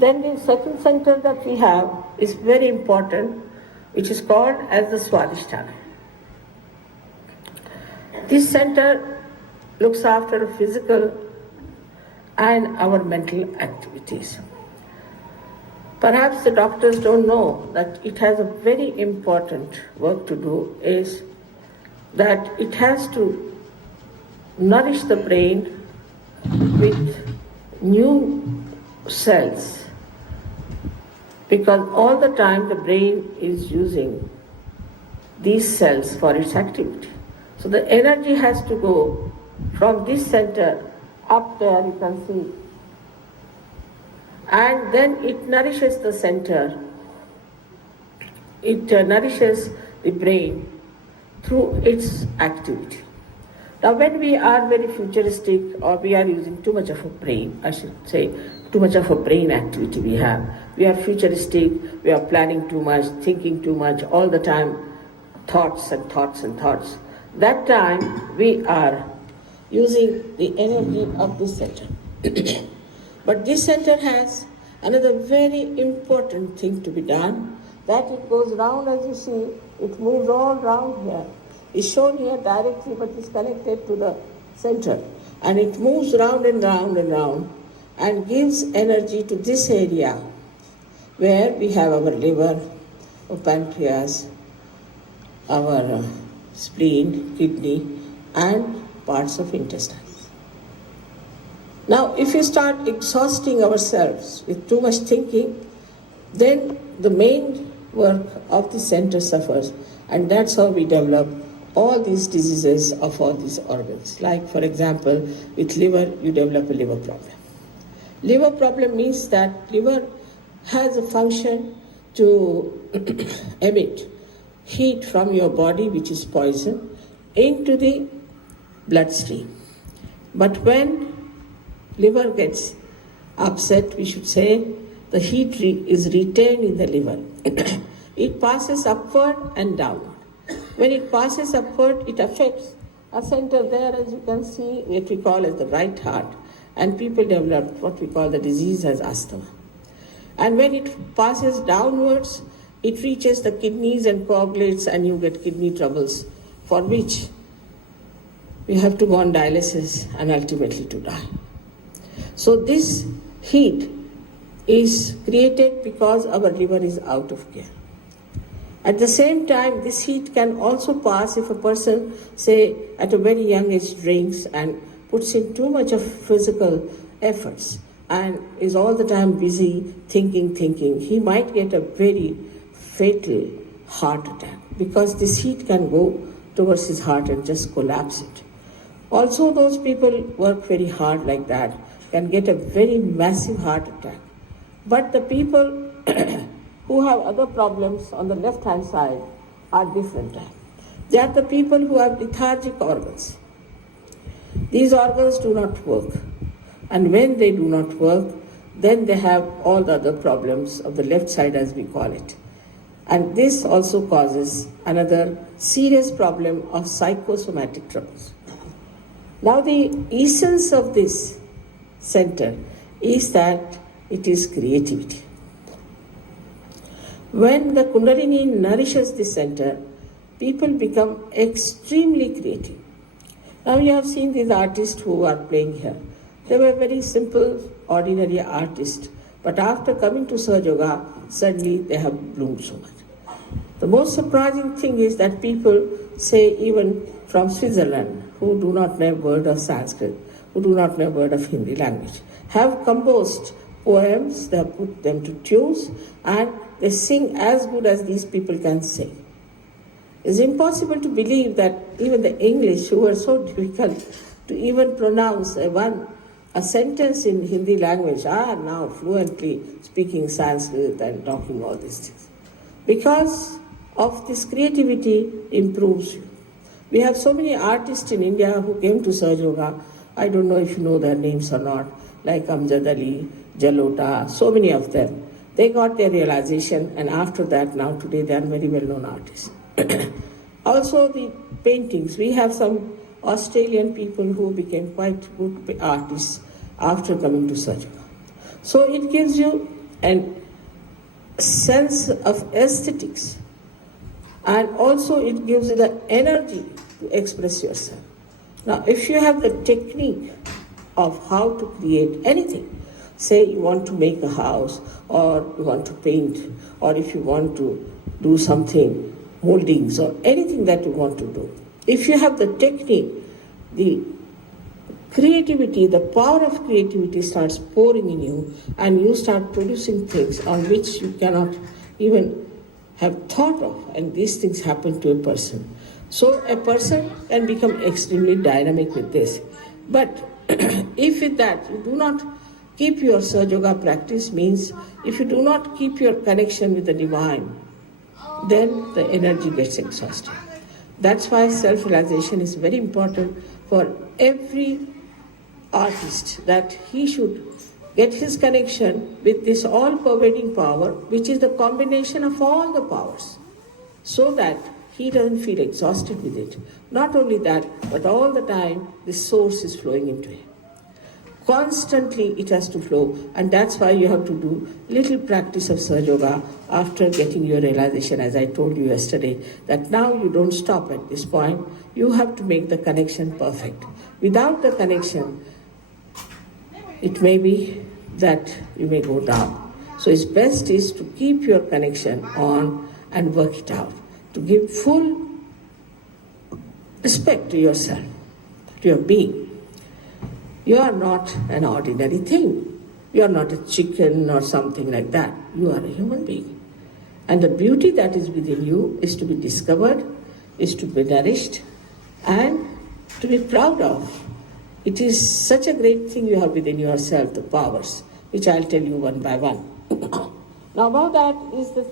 Then the second center that we have is very important, which is called as the Swadisthan. This center looks after physical and our mental activities. Perhaps the doctors don't know that it has a very important work to do, is that it has to nourish the brain with new cells, because all the time the brain is using these cells for its activity. So the energy has to go from this center up there, you can see, and then it nourishes the center. It nourishes the brain through its activity. Now when we are very futuristic, or we are using too much of a brain, I should say, too much of a brain activity we have, we are futuristic, we are planning too much, thinking too much, all the time, thoughts and thoughts and thoughts. That time we are using the energy of this center. But this center has another very important thing to be done, that it goes round, as you see, it moves all round here. It's shown here directly, but it's connected to the center. And it moves round and round and round and gives energy to this area where we have our liver, our pancreas, our spleen, kidney, and parts of intestines. Now, if we start exhausting ourselves with too much thinking, then the main work of the center suffers, and that's how we develop all these diseases of all these organs. Like, for example, with liver, you develop a liver problem. Liver problem means that liver has a function to emit heat from your body, which is poison, into the bloodstream. But when liver gets upset, we should say, the heat is retained in the liver. It passes upward and downward. When it passes upward, it affects a center there, as you can see, what we call as the right heart. And people develop what we call the disease as asthma. And when it passes downwards, it reaches the kidneys and coagulates, and you get kidney troubles, for which we have to go on dialysis and ultimately to die. So this heat is created because our liver is out of gear. At the same time, this heat can also pass if a person, say, at a very young age drinks and puts in too much of physical efforts and is all the time busy thinking. He might get a very fatal heart attack, because this heat can go towards his heart and just collapse it. Also, those people work very hard like that can get a very massive heart attack. But the people who have other problems on the left-hand side are different. They are the people who have lethargic organs. These organs do not work. And when they do not work, then they have all the other problems of the left side, as we call it. And this also causes another serious problem of psychosomatic troubles. Now, the essence of this center is that it is creativity. When the Kundalini nourishes the center, people become extremely creative. Now you have seen these artists who are playing here. They were very simple, ordinary artists, but after coming to Sahaja Yoga, suddenly they have bloomed so much. The most surprising thing is that people say, even from Switzerland, who do not know a word of Sanskrit, who do not know a word of Hindi language, have composed poems, they have put them to tunes, and they sing as good as these people can sing. It's impossible to believe that even the English, who are so difficult to even pronounce a sentence in Hindi language, are now fluently speaking Sanskrit and talking all these things. Because of this creativity improves you. We have so many artists in India who came to Sahaja Yoga. I don't know if you know their names or not, like Amjad Ali, Jalota, so many of them. They got their realization, and after that, now today they are very well-known artists. Also the paintings. We have some Australian people who became quite good artists after coming to Sahaja Yoga. So it gives you and sense of aesthetics, and also it gives you the energy to express yourself. Now, if you have the technique of how to create anything, say you want to make a house, or you want to paint, or if you want to do something, moldings, or anything that you want to do, if you have the technique, the creativity, the power of creativity starts pouring in you, and you start producing things on which you cannot even have thought of, and these things happen to a person. So a person can become extremely dynamic with this. But if with that you do not keep your Sahaja Yoga practice, means if you do not keep your connection with the divine, then the energy gets exhausted. That's why self-realization is very important for every artist, that he should get his connection with this all-pervading power, which is the combination of all the powers, so that he doesn't feel exhausted with it. Not only that, but all the time the source is flowing into him. Constantly it has to flow, and that's why you have to do little practice of Sahaja Yoga after getting your realization, as I told you yesterday, that now you don't stop at this point, you have to make the connection perfect. Without the connection, it may be that you may go down. So it's best is to keep your connection on and work it out, to give full respect to yourself, to your being. You are not an ordinary thing. You are not a chicken or something like that. You are a human being. And the beauty that is within you is to be discovered, is to be nourished, and to be proud of. It is such a great thing you have within yourself, the powers, which I'll tell you one by one. Now, above that is the